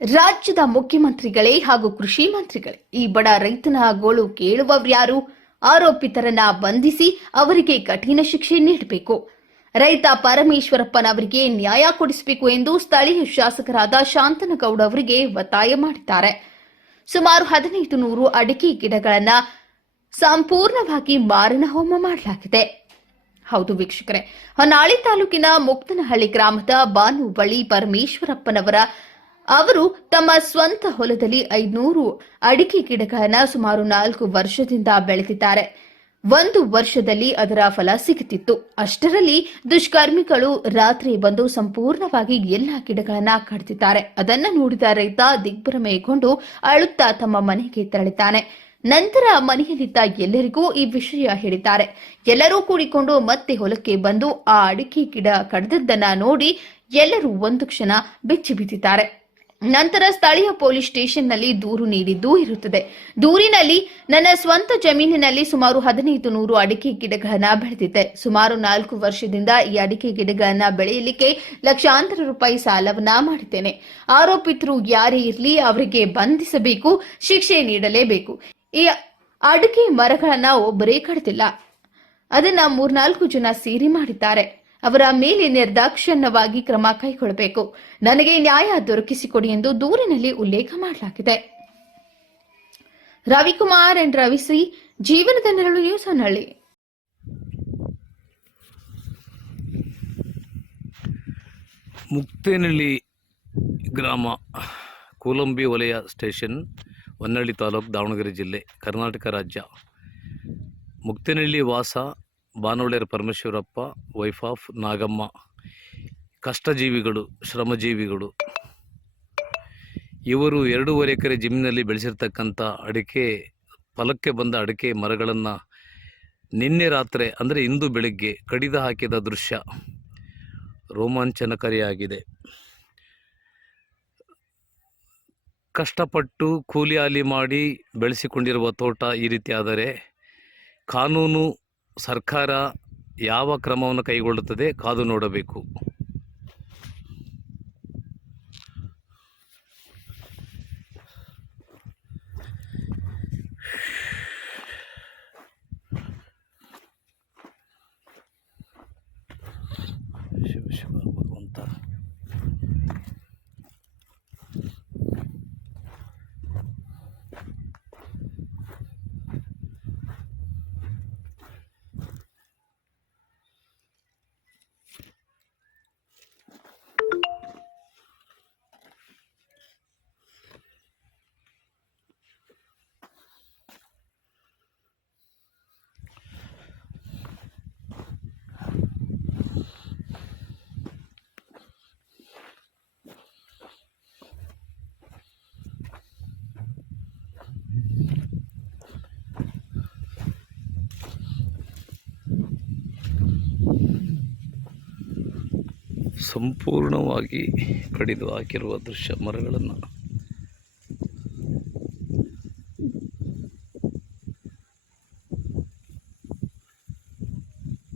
ರಾಜ್ಯದ ಮುಖ್ಯಮಂತ್ರಿಗಳೇ ಹಾಗೂ ಕೃಷಿ ಮಂತ್ರಿಗಳೇ ಈ ಬಡ ರೈತನ ಗೋಳು ಕೇಳುವವರ್ಯಾರು? ಆರೋಪಿತರನ್ನ ಬಂಧಿಸಿ ಅವರಿಗೆ ಕಠಿಣ ಶಿಕ್ಷೆ ನೀಡಬೇಕು. ರೈತ ಪರಮೇಶ್ವರಪ್ಪನವರಿಗೆ ನ್ಯಾಯ ಕೊಡಿಸಬೇಕು ಎಂದು ಸ್ಥಳೀಯ ಶಾಸಕರಾದ ಶಾಂತನಗೌಡ ಅವರಿಗೆ ಒತ್ತಾಯ ಮಾಡಿದ್ದಾರೆ. ಸುಮಾರು 1500 ಅಡಿಕೆ ಗಿಡಗಳನ್ನು ಸಂಪೂರ್ಣವಾಗಿ ಮಾರಣ ಹೋಮ ಮಾಡಲಾಗಿದೆ. ಹೌದು ವೀಕ್ಷಕರೇ, ಹೊನ್ನಾಳಿ ತಾಲೂಕಿನ ಮುಕ್ತನಹಳ್ಳಿ ಗ್ರಾಮದ ಬಾನುಬಳಿ ಪರಮೇಶ್ವರಪ್ಪನವರ ಅವರು ತಮ್ಮ ಸ್ವಂತ ಹೊಲದಲ್ಲಿ 500 ಅಡಿಕೆ ಗಿಡಗಳನ್ನು ಸುಮಾರು 4 ವರ್ಷದಿಂದ ಬೆಳೆದಿದ್ದಾರೆ. 1 ವರ್ಷದಲ್ಲಿ ಅದರ ಫಲ ಸಿಗುತ್ತಿತ್ತು. ಅಷ್ಟರಲ್ಲಿ ದುಷ್ಕರ್ಮಿಗಳು ರಾತ್ರಿ ಬಂದು ಸಂಪೂರ್ಣವಾಗಿ ಎಲ್ಲ ಗಿಡಗಳನ್ನು ಕಡಿದಿದ್ದಾರೆ. ಅದನ್ನು ನೋಡಿದ ರೈತ ದಿಗ್ಭ್ರಮೆಗೊಂಡು ಅಳುತ್ತಾ ತಮ್ಮ ಮನೆಗೆ ತೆರಳಿದ್ದಾನೆ. ನಂತರ ಮನೆಯಲ್ಲಿದ್ದ ಎಲ್ಲರಿಗೂ ಈ ವಿಷಯ ಹೇಳಿದ್ದಾರೆ. ಎಲ್ಲರೂ ಕೂಡಿಕೊಂಡು ಮತ್ತೆ ಹೊಲಕ್ಕೆ ಬಂದು ಆ ಅಡಿಕೆ ಗಿಡ ಕಡಿದದ್ದನ್ನ ನೋಡಿ ಎಲ್ಲರೂ ಒಂದು ಕ್ಷಣ ಬೆಚ್ಚಿ ಬಿದ್ದಿದ್ದಾರೆ. ನಂತರ ಸ್ಥಳೀಯ ಪೊಲೀಸ್ ಸ್ಟೇಷನ್ನಲ್ಲಿ ದೂರು ನೀಡಿದ್ದೂ ಇರುತ್ತದೆ. ದೂರಿನಲ್ಲಿ ನನ್ನ ಸ್ವಂತ ಜಮೀನಿನಲ್ಲಿ ಸುಮಾರು 1500 ಅಡಿಕೆ ಗಿಡಗಳನ್ನು ಬೆಳೆದಿದ್ದೆ. ಸುಮಾರು 4 ವರ್ಷದಿಂದ ಈ ಅಡಿಕೆ ಗಿಡಗಳನ್ನು ಬೆಳೆಯಲಿಕ್ಕೆ ಲಕ್ಷಾಂತರ ರೂಪಾಯಿ ಸಾಲವನ್ನ ಮಾಡಿದ್ದೇನೆ. ಆರೋಪಿತರು ಯಾರೇ ಇರಲಿ ಅವರಿಗೆ ಬಂಧಿಸಬೇಕು, ಶಿಕ್ಷೆ ನೀಡಲೇಬೇಕು. ಈ ಅಡಿಕೆ ಮರಗಳನ್ನ ಒಬ್ಬರೇ ಕಡಿದಿಲ್ಲ, ಅದನ್ನ 3-4 ಜನ ಸೇರಿ ಮಾಡಿದ್ದಾರೆ. ಅವರ ಮೇಲೆ ನಿರ್ದಾಕ್ಷಿಣ್ಯವಾಗಿ ಕ್ರಮ ಕೈಗೊಳ್ಳಬೇಕು. ನನಗೆ ನ್ಯಾಯ ದೊರಕಿಸಿಕೊಡಿ ಎಂದು ದೂರಿನಲ್ಲಿ ಉಲ್ಲೇಖ ಮಾಡಲಾಗಿದೆ. ರವಿಕುಮಾರ್ ಅಂಡ್ ರವಿಶ್ರೀ, ಜೀವನದ ನೆರಳು ನ್ಯೂಸ್ ಹೊನ್ನಾಳಿ. ಮುಕ್ತೇನಹಳ್ಳಿ ಗ್ರಾಮ, ಕೂಲಂಬಿ ವಲಯ ಸ್ಟೇಷನ್, ಹೊನ್ನಾಳಿ ತಾಲೂಕು, ದಾವಣಗೆರೆ ಜಿಲ್ಲೆ, ಕರ್ನಾಟಕ ರಾಜ್ಯ. ಮುಕ್ತೇನಹಳ್ಳಿ ವಾಸ ಬಾನೊಳ್ಳೆಯ ಪರಮೇಶ್ವರಪ್ಪ, ವೈಫ್ ಆಫ್ ನಾಗಮ್ಮ. ಕಷ್ಟಜೀವಿಗಳು, ಶ್ರಮಜೀವಿಗಳು. ಇವರು 2.5 ಎಕರೆ ಜಮೀನಲ್ಲಿ ಬೆಳೆಸಿರ್ತಕ್ಕಂಥ ಅಡಿಕೆ ಫಲಕ್ಕೆ ಬಂದ ಅಡಿಕೆ ಮರಗಳನ್ನು ನಿನ್ನೆ ರಾತ್ರಿ ಅಂದರೆ ಇಂದು ಬೆಳಗ್ಗೆ ಕಡಿದು ಹಾಕಿದ ದೃಶ್ಯ ರೋಮಾಂಚನಕಾರಿಯಾಗಿದೆ. ಕಷ್ಟಪಟ್ಟು ಕೂಲಿ ಆಲಿ ಮಾಡಿ ಬೆಳೆಸಿಕೊಂಡಿರುವ ತೋಟ ಈ ರೀತಿ ಆದರೆ ಕಾನೂನು, ಸರ್ಕಾರ ಯಾವ ಕ್ರಮವನ್ನು ಕೈಗೊಳ್ಳುತ್ತದೆ ಕಾದು ನೋಡಬೇಕು. ಶಿವ ಶಿವ ಭಗವಂತ. ಸಂಪೂರ್ಣವಾಗಿ ಕಡಿದು ಹಾಕಿರುವ ದೃಶ್ಯ ಮರಗಳನ್ನು